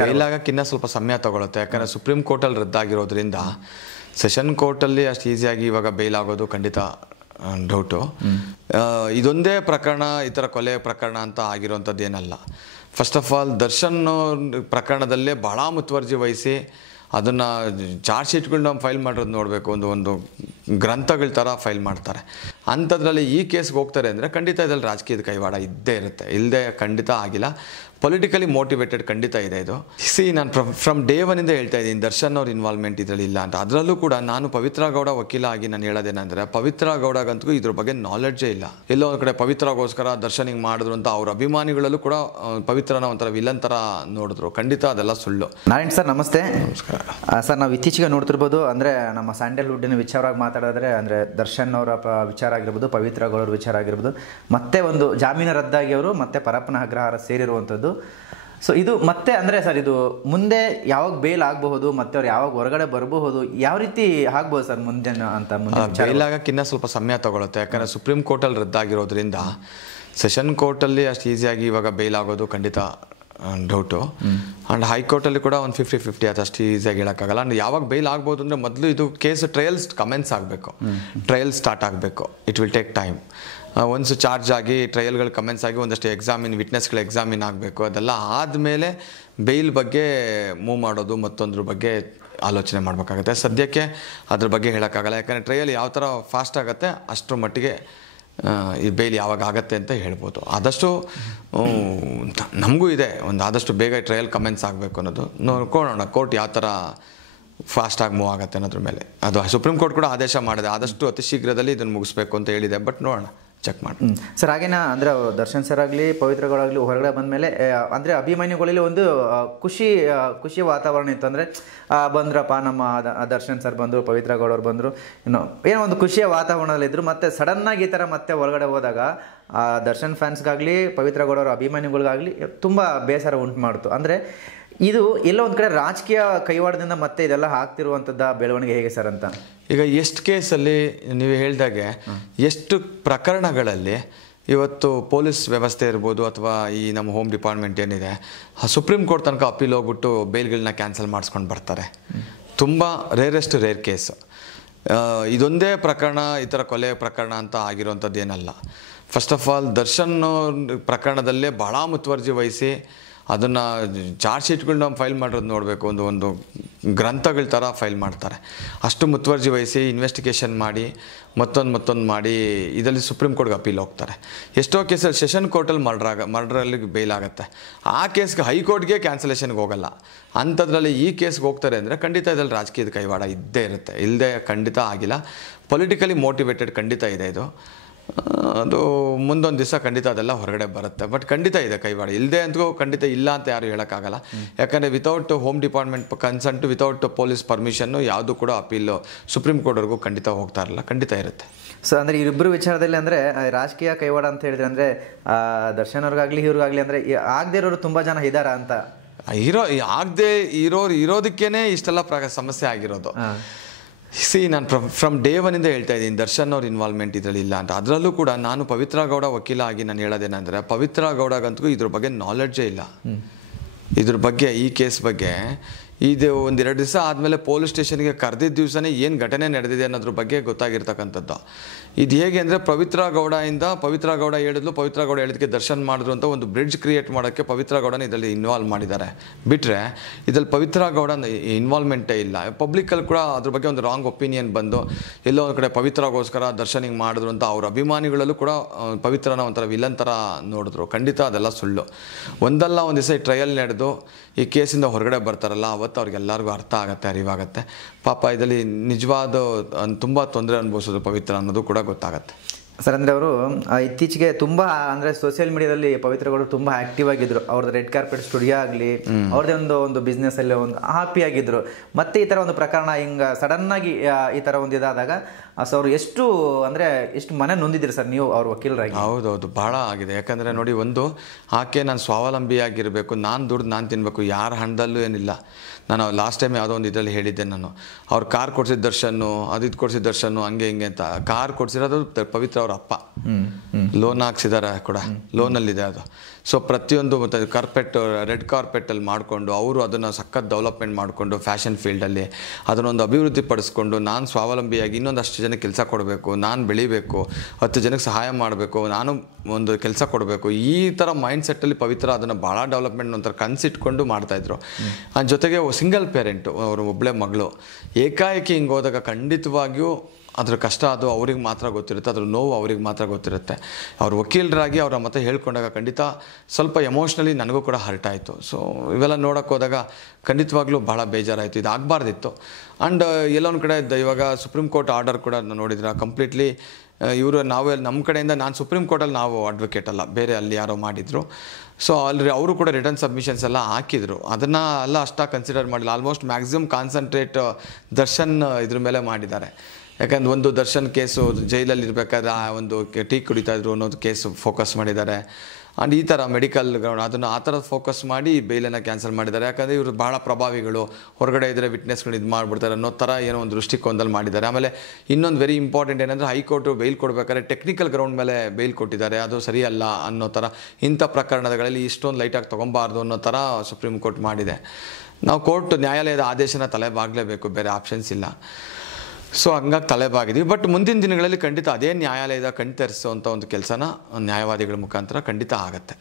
ಬೈಲಾಗಕ್ಕಿನ್ನ ಸ್ವಲ್ಪ ಸಮಯ ತಗೊಳುತ್ತೆ. ಯಾಕಂದರೆ ಸುಪ್ರೀಂ ಕೋರ್ಟಲ್ಲಿ ರದ್ದಾಗಿರೋದ್ರಿಂದ ಸೆಷನ್ ಕೋರ್ಟಲ್ಲಿ ಅಷ್ಟು ಈಸಿಯಾಗಿ ಇವಾಗ ಬೇಲ್ ಆಗೋದು ಖಂಡಿತ ಡೌಟು. ಇದೊಂದೇ ಪ್ರಕರಣ ಈ ಥರ ಕೊಲೆ ಪ್ರಕರಣ ಅಂತ ಆಗಿರೋವಂಥದ್ದು ಏನಲ್ಲ. ಫಸ್ಟ್ ಆಫ್ ಆಲ್ ದರ್ಶನ್ ಪ್ರಕರಣದಲ್ಲೇ ಭಾಳ ಮುತುವರ್ಜಿ ವಹಿಸಿ ಅದನ್ನು ಚಾರ್ಜ್ ಶೀಟ್ಗಳನ್ನ ಫೈಲ್ ಮಾಡಿರೋದು ನೋಡಬೇಕು. ಒಂದು ಗ್ರಂಥಗಳ ಥರ ಫೈಲ್ ಮಾಡ್ತಾರೆ. ಅಂಥದ್ರಲ್ಲಿ ಈ ಕೇಸ್ಗೆ ಹೋಗ್ತಾರೆ ಅಂದರೆ ಖಂಡಿತ ಇದರಲ್ಲಿ ರಾಜಕೀಯದ ಕೈವಾಡ ಇದ್ದೇ ಇರುತ್ತೆ. ಇಲ್ಲದೆ ಖಂಡಿತ ಆಗಿಲ್ಲ. ಪೊಲಿಟಿಕಲಿ ಮೋಟಿವೇಟೆಡ್ ಖಂಡಿತ ಇದೆ ಇದು. ನಾನು ಫ್ರಮ್ ಡೇ ಒನ್ನಿಂದ ಹೇಳ್ತಾ ಇದ್ದೀನಿ ದರ್ಶನ್ ಅವ್ರ ಇನ್ವಾಲ್ವ್ಮೆಂಟ್ ಇದರಲ್ಲಿ ಇಲ್ಲ ಅಂತ. ಅದರಲ್ಲೂ ಕೂಡ ನಾನು ಪವಿತ್ರ ಗೌಡ ವಕೀಲ ಆಗಿ ನಾನು ಹೇಳೋದೇನೆಂದರೆ ಪವಿತ್ರ ಗೌಡಗಂತೂ ಇದ್ರ ಬಗ್ಗೆ ನಾಲೆಡ್ಜೇ ಇಲ್ಲ. ಎಲ್ಲೋ ಒಂದು ಕಡೆ ಪವಿತ್ರಗೋಸ್ಕರ ದರ್ಶನ್ ಹಿಂಗೆ ಮಾಡಿದ್ರು ಅಂತ ಅವ್ರ ಅಭಿಮಾನಿಗಳಲ್ಲೂ ಕೂಡ ಪವಿತ್ರನ ಒಂಥರ ವಿಲನ್ ಥರ ನೋಡಿದ್ರು. ಖಂಡಿತ ಅದೆಲ್ಲ ಸುಳ್ಳು. ನಾರಾಯಣ್ ಸರ್ ನಮಸ್ತೆ. ನಮಸ್ಕಾರ ಸರ್. ನಾವು ಇತ್ತೀಚೆಗೆ ನೋಡ್ತಿರ್ಬೋದು, ಅಂದರೆ ನಮ್ಮ ಸ್ಯಾಂಡಲ್ವುಡ್ಡಿನ ವಿಚಾರವಾಗಿ ಮಾತಾಡಿದ್ರೆ ಅಂದರೆ ದರ್ಶನ್ ಅವರ ವಿಚಾರ ಆಗಿರ್ಬೋದು, ಪವಿತ್ರ ಗೌಡರ ವಿಚಾರ ಆಗಿರ್ಬೋದು, ಮತ್ತೆ ಒಂದು ಜಾಮೀನು ರದ್ದಾಗಿ ಅವರು ಮತ್ತೆ ಪರಪ್ಪನ ಅಗ್ರಹಾರ ಸೇರಿರುವಂಥದ್ದು. ಸೊ ಇದು ಮತ್ತೆ ಅಂದರೆ ಸರ್ ಇದು ಮುಂದೆ ಯಾವಾಗ ಬೇಲ್ ಆಗಬಹುದು, ಮತ್ತೆ ಅವ್ರು ಯಾವಾಗ ಹೊರಗಡೆ ಬರಬಹುದು, ಯಾವ ರೀತಿ ಆಗ್ಬೋದು ಸರ್ ಮುಂದೆ ಅಂತ? ಬೇಲ್ ಆಗಕ್ಕಿನ್ನ ಸ್ವಲ್ಪ ಸಮಯ ತಗೊಳುತ್ತೆ. ಯಾಕಂದರೆ ಸುಪ್ರೀಂ ಕೋರ್ಟಲ್ಲಿ ರದ್ದಾಗಿರೋದ್ರಿಂದ ಸೆಷನ್ ಕೋರ್ಟಲ್ಲಿ ಅಷ್ಟು ಈಸಿಯಾಗಿ ಇವಾಗ ಬೇಲ್ ಆಗೋದು ಖಂಡಿತ ಡೌಟು. ಆ್ಯಂಡ್ ಹೈಕೋರ್ಟಲ್ಲಿ ಕೂಡ ಒಂದು 50-50 ಅದಷ್ಟು ಈಸಿಯಾಗಿ ಹೇಳೋಕ್ಕಾಗಲ್ಲ. ಆ್ಯಂಡ್ ಯಾವಾಗ ಬೇಲ್ ಆಗ್ಬೋದು ಅಂದರೆ ಮೊದಲು ಇದು ಕೇಸ್ ಟ್ರಯಲ್ಸ್ ಕಮೆನ್ಸ್ ಆಗಬೇಕು, ಟ್ರಯಲ್ ಸ್ಟಾರ್ಟ್ ಆಗಬೇಕು. It will take time. Once charge ಆಗಿ ಟ್ರಯಲ್ಗಳು ಕಮೆನ್ಸ್ ಆಗಿ ಒಂದಷ್ಟು ವಿಟ್ನೆಸ್ಗಳು ಎಕ್ಸಾಮಿನ್ ಆಗಬೇಕು. ಅದೆಲ್ಲ ಆದಮೇಲೆ ಬೇಲ್ ಬಗ್ಗೆ ಮೂವ್ ಮಾಡೋದು ಮತ್ತೊಂದ್ರ ಬಗ್ಗೆ ಆಲೋಚನೆ ಮಾಡಬೇಕಾಗುತ್ತೆ. ಸದ್ಯಕ್ಕೆ ಅದ್ರ ಬಗ್ಗೆ ಹೇಳೋಕ್ಕಾಗಲ್ಲ. ಯಾಕಂದರೆ ಟ್ರಯಲ್ ಯಾವ ಥರ ಫಾಸ್ಟ್ ಆಗುತ್ತೆ ಅಷ್ಟರ ಮಟ್ಟಿಗೆ ಈ ಬೇಲ್ ಯಾವಾಗ ಆಗುತ್ತೆ ಅಂತ ಹೇಳ್ಬೋದು. ಆದಷ್ಟು ನಮಗೂ ಇದೆ ಆದಷ್ಟು ಬೇಗ ಟ್ರಯಲ್ ಕಮೆನ್ಸ್ ಆಗಬೇಕು ಅನ್ನೋದು. ನೋಡ್ಕೊಳ್ಳೋಣ ಕೋರ್ಟ್ ಯಾವ ಥರ ಫಾಸ್ಟಾಗಿ ಮೂವ್ ಆಗುತ್ತೆ ಅನ್ನೋದ್ರ ಮೇಲೆ. ಅದು ಸುಪ್ರೀಂ ಕೋರ್ಟ್ ಕೂಡ ಆದೇಶ ಮಾಡಿದೆ, ಆದಷ್ಟು ಅತಿ ಶೀಘ್ರದಲ್ಲಿ ಇದನ್ನು ಮುಗಿಸ್ಬೇಕು ಅಂತ ಹೇಳಿದೆ. ಬಟ್ ನೋಡೋಣ, ಚೆಕ್ ಮಾಡಿ ಸರ್. ಹಾಗೇನ ಅಂದರೆ ದರ್ಶನ್ ಸರ್ ಆಗಲಿ ಪವಿತ್ರಗಳಾಗಲಿ ಹೊರಗಡೆ ಬಂದಮೇಲೆ ಅಂದರೆ ಅಭಿಮಾನಿಗಳಲ್ಲಿ ಒಂದು ಖುಷಿ ವಾತಾವರಣ ಇತ್ತು. ಅಂದರೆ ಬಂದ್ರಪ್ಪ ನಮ್ಮ ದರ್ಶನ್ ಸರ್ ಬಂದರು, ಪವಿತ್ರ ಗೌಡವ್ರು ಬಂದರು, ಏನೋ ಒಂದು ಖುಷಿಯ ವಾತಾವರಣದಲ್ಲಿದ್ದರು. ಮತ್ತು ಸಡನ್ನಾಗಿ ಈ ಥರ ಮತ್ತೆ ಹೊರಗಡೆ ಹೋದಾಗ ದರ್ಶನ್ ಫ್ಯಾನ್ಸ್ಗಾಗಲಿ ಪವಿತ್ರ ಗೌಡವ್ರ ಅಭಿಮಾನಿಗಳಿಗಾಗಲಿ ತುಂಬ ಬೇಸರ ಉಂಟು ಮಾಡ್ತು. ಅಂದರೆ ಇದು ಎಲ್ಲೋ ಒಂದು ಕಡೆ ರಾಜಕೀಯ ಕೈವಾಡದಿಂದ ಮತ್ತೆ ಇದೆಲ್ಲ ಆಗ್ತಿರುವಂಥದ್ದು ಬೆಳವಣಿಗೆ ಹೇಗೆ ಸರ್ ಅಂತ? ಈಗ ಎಷ್ಟು ಕೇಸಲ್ಲಿ ನೀವು ಹೇಳಿದಾಗೆ ಎಷ್ಟು ಪ್ರಕರಣಗಳಲ್ಲಿ ಇವತ್ತು ಪೊಲೀಸ್ ವ್ಯವಸ್ಥೆ ಇರ್ಬೋದು ಅಥವಾ ಈ ನಮ್ಮ ಹೋಮ್ ಡಿಪಾರ್ಟ್ಮೆಂಟ್ ಏನಿದೆ ಸುಪ್ರೀಂ ಕೋರ್ಟ್ ತನಕ ಅಪೀಲ್ ಹೋಗ್ಬಿಟ್ಟು ಬೇಲ್ಗಳನ್ನ ಕ್ಯಾನ್ಸಲ್ ಮಾಡಿಸ್ಕೊಂಡು ಬರ್ತಾರೆ. ತುಂಬ ರೇರ್ ಕೇಸ್. ಇದೊಂದೇ ಪ್ರಕರಣ ಈ ಥರ ಕೊಲೆ ಪ್ರಕರಣ ಅಂತ ಆಗಿರೋವಂಥದ್ದು ಏನಲ್ಲ. ಫಸ್ಟ್ ಆಫ್ ಆಲ್ ದರ್ಶನ್ ಪ್ರಕರಣದಲ್ಲೇ ಭಾಳ ಮುತುವರ್ಜಿ ವಹಿಸಿ ಅದನ್ನು ಚಾರ್ಜ್ ಶೀಟ್ಗಳನ್ನ ಫೈಲ್ ಮಾಡಿರೋದು ನೋಡಬೇಕು. ಒಂದು ಗ್ರಂಥಗಳ ಥರ ಫೈಲ್ ಮಾಡ್ತಾರೆ. ಅಷ್ಟು ಮುತುವರ್ಜಿ ವಹಿಸಿ ಇನ್ವೆಸ್ಟಿಗೇಷನ್ ಮಾಡಿ ಮತ್ತೊಂದು ಮಾಡಿ ಇದರಲ್ಲಿ ಸುಪ್ರೀಂ ಕೋರ್ಟ್ಗೆ ಅಪೀಲ್ ಹೋಗ್ತಾರೆ. ಎಷ್ಟೋ ಕೇಸಲ್ಲಿ ಸೆಷನ್ ಕೋರ್ಟಲ್ಲಿ ಮರ್ಡ್ರಲ್ಲಿ ಬೇಲ್ ಆಗುತ್ತೆ. ಆ ಕೇಸ್ಗೆ ಹೈಕೋರ್ಟ್ಗೆ ಕ್ಯಾನ್ಸಲೇಷನ್ಗೆ ಹೋಗಲ್ಲ. ಅಂಥದ್ರಲ್ಲಿ ಈ ಕೇಸ್ಗೆ ಹೋಗ್ತಾರೆ ಅಂದರೆ ಖಂಡಿತ ಇದರಲ್ಲಿ ರಾಜಕೀಯದ ಕೈವಾಡ ಇದ್ದೇ ಇರುತ್ತೆ. ಇಲ್ಲದೆ ಖಂಡಿತ ಆಗಿಲ್ಲ. ಪೊಲಿಟಿಕಲಿ ಮೋಟಿವೇಟೆಡ್ ಖಂಡಿತ ಇದೆ ಇದು. ಅದು ಮುಂದೊಂದು ದಿವಸ ಖಂಡಿತ ಅದೆಲ್ಲ ಹೊರಗಡೆ ಬರುತ್ತೆ. ಬಟ್ ಖಂಡಿತ ಇದೆ ಕೈವಾಡ. ಇಲ್ಲದೆ ಅಂತೂ ಖಂಡಿತ ಇಲ್ಲ ಅಂತ ಯಾರು ಹೇಳೋಕ್ಕಾಗಲ್ಲ. ಯಾಕಂದರೆ without home department consent, without police ಪರ್ಮಿಷನ್ನು ಯಾವುದು ಕೂಡ ಅಪೀಲು ಸುಪ್ರೀಂ ಕೋರ್ಟ್ವರೆಗೂ ಖಂಡಿತ ಹೋಗ್ತಾ ಇರಲ್ಲ. ಖಂಡಿತ ಇರುತ್ತೆ. ಸೊ ಅಂದರೆ ಇವರಿಬ್ಬರು ವಿಚಾರದಲ್ಲಿ ಅಂದರೆ ರಾಜಕೀಯ ಕೈವಾಡ ಅಂತ ಹೇಳಿದ್ರೆ ಅಂದರೆ ದರ್ಶನ್ ಅವ್ರಿಗಾಗಲಿ ಇವ್ರಿಗಾಗಲಿ ಅಂದರೆ ಆಗದೇ ಇರೋರು ತುಂಬ ಜನ ಇದ್ದಾರಾ ಅಂತ? ಆಗದೆ ಇರೋದಕ್ಕೇ ಇಷ್ಟೆಲ್ಲ ಸಮಸ್ಯೆ ಆಗಿರೋದು. ನಾನು ಫ್ರಮ್ ಡೇ ಒನ್ನಿಂದ ಹೇಳ್ತಾ ಇದ್ದೀನಿ ದರ್ಶನ್ ಅವ್ರ ಇನ್ವಾಲ್ವ್ಮೆಂಟ್ ಇದರಲ್ಲಿ ಇಲ್ಲ ಅಂತ. ಅದರಲ್ಲೂ ಕೂಡ ನಾನು ಪವಿತ್ರ ಗೌಡ ವಕೀಲ ಆಗಿ ನಾನು ಹೇಳೋದೇನೆಂದರೆ ಪವಿತ್ರ ಗೌಡಗಂತೂ ಇದ್ರ ಬಗ್ಗೆ ನಾಲೆಡ್ಜೇ ಇಲ್ಲ. ಇದ್ರ ಬಗ್ಗೆ ಈ ಕೇಸ್ ಬಗ್ಗೆ ಇದು 1-2 ದಿವಸ ಆದಮೇಲೆ ಪೊಲೀಸ್ ಸ್ಟೇಷನ್ಗೆ ಕರೆದಿದ್ದ ದಿವಸನೇ ಏನು ಘಟನೆ ನಡೆದಿದೆ ಅನ್ನೋದ್ರ ಬಗ್ಗೆ ಗೊತ್ತಾಗಿರ್ತಕ್ಕಂಥದ್ದು. ಇದು ಹೇಗೆ ಅಂದರೆ ಪವಿತ್ರ ಗೌಡ ಹೇಳಿದ್ಲು, ಪವಿತ್ರ ಗೌಡ ಹೇಳಿದಕ್ಕೆ ದರ್ಶನ್ ಮಾಡಿದ್ರು ಅಂತ ಒಂದು ಬ್ರಿಡ್ಜ್ ಕ್ರಿಯೇಟ್ ಮಾಡೋಕ್ಕೆ ಪವಿತ್ರ ಗೌಡನ ಇದರಲ್ಲಿ ಇನ್ವಾಲ್ವ್ ಮಾಡಿದ್ದಾರೆ. ಬಿಟ್ಟರೆ ಇದರಲ್ಲಿ ಪವಿತ್ರ ಗೌಡ ಇನ್ವಾಲ್ವ್ಮೆಂಟೇ ಇಲ್ಲ. ಪಬ್ಲಿಕ್ಕಲ್ಲಿ ಕೂಡ ಅದ್ರ ಬಗ್ಗೆ ಒಂದು ರಾಂಗ್ ಒಪಿನಿಯನ್ ಬಂದು ಎಲ್ಲೋ ಒಂದು ಕಡೆ ಪವಿತ್ರಗೋಸ್ಕರ ದರ್ಶನ್ ಹಿಂಗೆ ಮಾಡಿದ್ರು ಅಂತ ಅವ್ರ ಅಭಿಮಾನಿಗಳಲ್ಲೂ ಕೂಡ ಪವಿತ್ರನ ಒಂಥರ ವಿಲನ್ ಥರ ನೋಡಿದ್ರು. ಖಂಡಿತ ಅದೆಲ್ಲ ಸುಳ್ಳು. ಒಂದಲ್ಲ ಒಂದು ದಿವಸ ಈ ಟ್ರಯಲ್ ನಡೆದು ಈ ಕೇಸಿಂದ ಹೊರಗಡೆ ಬರ್ತಾರಲ್ಲ ಅವತ್ತು ಅವ್ರಿಗೆಲ್ಲರಿಗೂ ಅರ್ಥ ಆಗುತ್ತೆ, ಅರಿವಾಗುತ್ತೆ. ಪಾಪ ಇದರಲ್ಲಿ ನಿಜವಾದ ತುಂಬ ತೊಂದರೆ ಅನುಭವಿಸೋದು ಪವಿತ್ರ ಅನ್ನೋದು ಕೂಡ ಗೊತ್ತಾಗುತ್ತೆ. ಸರ್ ಅಂದರೆ ಅವರು ಇತ್ತೀಚೆಗೆ ತುಂಬ ಅಂದರೆ ಸೋಷಿಯಲ್ ಮೀಡಿಯಾದಲ್ಲಿ ಪವಿತ್ರಗಳು ತುಂಬ ಆ್ಯಕ್ಟಿವ್ ಆಗಿದ್ದರು. ಅವ್ರದ್ದು ರೆಡ್ ಕಾರ್ಪೆಟ್ ಸ್ಟುಡಿಯೋ ಆಗಲಿ ಅವ್ರದ್ದೇ ಒಂದು ಬಿಸ್ನೆಸ್ಸಲ್ಲಿ ಒಂದು ಹ್ಯಾಪಿ ಆಗಿದ್ದರು. ಮತ್ತು ಈ ಥರ ಒಂದು ಪ್ರಕರಣ ಹಿಂಗೆ ಸಡನ್ನಾಗಿ ಈ ಥರ ಒಂದು ಇದಾದಾಗ ಸೊ ಅವರು ಎಷ್ಟು ಮನೆ ನೊಂದಿದ್ದೀರಿ ಸರ್ ನೀವು ಅವ್ರ ವಕೀಲರಾಗಿ? ಹೌದೌದು, ಭಾಳ ಆಗಿದೆ. ಯಾಕಂದರೆ ನೋಡಿ, ಆಕೆ ನಾನು ಸ್ವಾವಲಂಬಿಯಾಗಿರಬೇಕು, ನಾನು ದುಡ್ಡು ನಾನು ತಿನ್ನಬೇಕು, ಯಾರ ಹಣದಲ್ಲೂ ಏನಿಲ್ಲ. ನಾನು ಲಾಸ್ಟ್ ಟೈಮ್ ಯಾವುದೋ ಒಂದು ಇದರಲ್ಲಿ ಹೇಳಿದ್ದೆ, ನಾನು ಅವ್ರು ಕಾರ್ ಕೊಡ್ಸಿದ ದರ್ಶನ್ನು, ಇದು ಕೊಡ್ಸಿದ ದರ್ಶನ್ನು, ಹಂಗೆ ಹಿಂಗೆ ಅಂತ. ಕಾರ್ ಕೊಡ್ಸಿರೋದು ಪವಿತ್ರ ಅವ್ರ ಅಪ್ಪ, ಲೋನ್ ಹಾಕ್ಸಿದ್ದಾರೆ ಕೂಡ, ಲೋನಲ್ಲಿದೆ ಅದು. ಸೊ ಪ್ರತಿಯೊಂದು ಮತ್ತು ಕಾರ್ಪೆಟ್ ರೆಡ್ ಕಾರ್ಪೆಟಲ್ಲಿ ಮಾಡಿಕೊಂಡು ಅವರು ಅದನ್ನು ಸಖತ್ ಡೆವಲಪ್ಮೆಂಟ್ ಮಾಡಿಕೊಂಡು ಫ್ಯಾಷನ್ ಫೀಲ್ಡಲ್ಲಿ ಅದನ್ನೊಂದು ಅಭಿವೃದ್ಧಿ ಪಡಿಸ್ಕೊಂಡು ನಾನು ಸ್ವಾವಲಂಬಿಯಾಗಿ ಇನ್ನೊಂದಷ್ಟು ಜನಕ್ಕೆ ಕೆಲಸ ಕೊಡಬೇಕು, ನಾನು ಬೆಳಿಬೇಕು, 10 ಜನಕ್ಕೆ ಸಹಾಯ ಮಾಡಬೇಕು, ನಾನು ಒಂದು ಕೆಲಸ ಕೊಡಬೇಕು, ಈ ಥರ ಮೈಂಡ್ ಸೆಟ್ಟಲ್ಲಿ ಪವಿತ್ರ ಅದನ್ನು ಭಾಳ ಡೆವಲಪ್ಮೆಂಟ್ ಒಂಥರ ಕನಸಿಟ್ಕೊಂಡು ಮಾಡ್ತಾಯಿದ್ರು. ಜೊತೆಗೆ ಸಿಂಗಲ್ ಪೇರೆಂಟು, ಅವರು ಒಬ್ಬಳೇ ಮಗಳು. ಏಕಾಏಕಿ ಹಿಂಗೆ ಹೋದಾಗ ಖಂಡಿತವಾಗಿಯೂ ಅದ್ರ ಕಷ್ಟ ಅದು ಅವ್ರಿಗೆ ಮಾತ್ರ ಗೊತ್ತಿರುತ್ತೆ, ಅದ್ರ ನೋವು ಅವ್ರಿಗೆ ಮಾತ್ರ ಗೊತ್ತಿರುತ್ತೆ. ಅವ್ರು ವಕೀಲರಾಗಿ ಅವರ ಮತ್ತೆ ಹೇಳ್ಕೊಂಡಾಗ ಖಂಡಿತ ಸ್ವಲ್ಪ ಎಮೋಷ್ನಲಿ ನನಗೂ ಕೂಡ ಹರ್ಟ್ ಆಯಿತು. ಸೊ ಇವೆಲ್ಲ ನೋಡೋಕ್ಕೆ ಹೋದಾಗ ಖಂಡಿತವಾಗ್ಲೂ ಭಾಳ ಬೇಜಾರಾಯಿತು, ಇದು ಆಗಬಾರ್ದಿತ್ತು. ಆ್ಯಂಡ್ ಎಲ್ಲೊಂದು ಕಡೆ ಇವಾಗ ಸುಪ್ರೀಂ ಕೋರ್ಟ್ ಆರ್ಡರ್ ಕೂಡ ನೋಡಿದ್ರೆ ಕಂಪ್ಲೀಟ್ಲಿ ಇವರು ನಾವೇ ನಮ್ಮ ಕಡೆಯಿಂದ, ನಾನು ಸುಪ್ರೀಂ ಕೋರ್ಟಲ್ಲಿ ನಾವು ಅಡ್ವೊಕೇಟ್ ಅಲ್ಲ, ಬೇರೆ ಅಲ್ಲಿ ಯಾರೋ ಮಾಡಿದರು. ಸೊ ಅಲ್ಲಿ ಅವರು ಕೂಡ ರಿಟರ್ನ್ ಸಬ್ಮಿಷನ್ಸ್ ಎಲ್ಲ ಹಾಕಿದರು, ಅದನ್ನು ಎಲ್ಲ ಅಷ್ಟಾಗಿ ಕನ್ಸಿಡರ್ ಮಾಡಿಲ್ಲ. ಆಲ್ಮೋಸ್ಟ್ ಮ್ಯಾಕ್ಸಿಮಮ್ ಕಾನ್ಸಂಟ್ರೇಟ್ ದರ್ಶನ್ ಇದ್ರ ಮೇಲೆ ಮಾಡಿದ್ದಾರೆ. ಯಾಕಂದ್ರೆ ಒಂದು ದರ್ಶನ್ ಕೇಸು ಜೈಲಲ್ಲಿ ಇರಬೇಕಾದ್ರೆ ಒಂದು ಟೀ ಕುಡಿತಾಯಿದ್ರು ಅನ್ನೋದು ಕೇಸು ಫೋಕಸ್ ಮಾಡಿದ್ದಾರೆ. ಆ್ಯಂಡ್ ಈ ಥರ ಮೆಡಿಕಲ್ ಗ್ರೌಂಡ್ ಅದನ್ನು ಆ ಥರ ಫೋಕಸ್ ಮಾಡಿ ಬೇಲನ್ನು ಕ್ಯಾನ್ಸಲ್ ಮಾಡಿದ್ದಾರೆ. ಯಾಕಂದರೆ ಇವರು ಭಾಳ ಪ್ರಭಾವಿಗಳು, ಹೊರಗಡೆ ಇದ್ದರೆ ವಿಟ್ನೆಸ್ಗಳು ಇದು ಮಾಡಿಬಿಡ್ತಾರೆ ಅನ್ನೋ ಥರ ಏನೋ ಒಂದು ದೃಷ್ಟಿಕೋನದಲ್ಲಿ ಮಾಡಿದ್ದಾರೆ. ಆಮೇಲೆ ಇನ್ನೊಂದು ವೆರಿ ಇಂಪಾರ್ಟೆಂಟ್ ಏನಂದರೆ ಹೈಕೋರ್ಟು ಬೇಲ್ ಕೊಡಬೇಕಾದ್ರೆ ಟೆಕ್ನಿಕಲ್ ಗ್ರೌಂಡ್ ಮೇಲೆ ಬೇಲ್ ಕೊಟ್ಟಿದ್ದಾರೆ, ಅದು ಸರಿಯಲ್ಲ ಅನ್ನೋ ಥರ. ಇಂಥ ಪ್ರಕರಣಗಳಲ್ಲಿ ಇಷ್ಟೊಂದು ಲೈಟಾಗಿ ತೊಗೊಬಾರ್ದು ಅನ್ನೋ ಥರ ಸುಪ್ರೀಂ ಕೋರ್ಟ್ ಮಾಡಿದೆ. ನಾವು ಕೋರ್ಟ್ ನ್ಯಾಯಾಲಯದ ಆದೇಶನ ತಲೆಬಾಗಲೇಬೇಕು, ಬೇರೆ ಆಪ್ಷನ್ಸ್ ಇಲ್ಲ. ಸೊ ಹಂಗಾಗಿ ತಲೆಬಾಗಿದ್ವಿ. ಬಟ್ ಮುಂದಿನ ದಿನಗಳಲ್ಲಿ ಖಂಡಿತ ಅದೇ ನ್ಯಾಯಾಲಯದ ಕಣ್ತರಿಸುವಂಥ ಒಂದು ಕೆಲಸನ ನ್ಯಾಯವಾದಿಗಳ ಮುಖಾಂತರ ಖಂಡಿತ ಆಗುತ್ತೆ.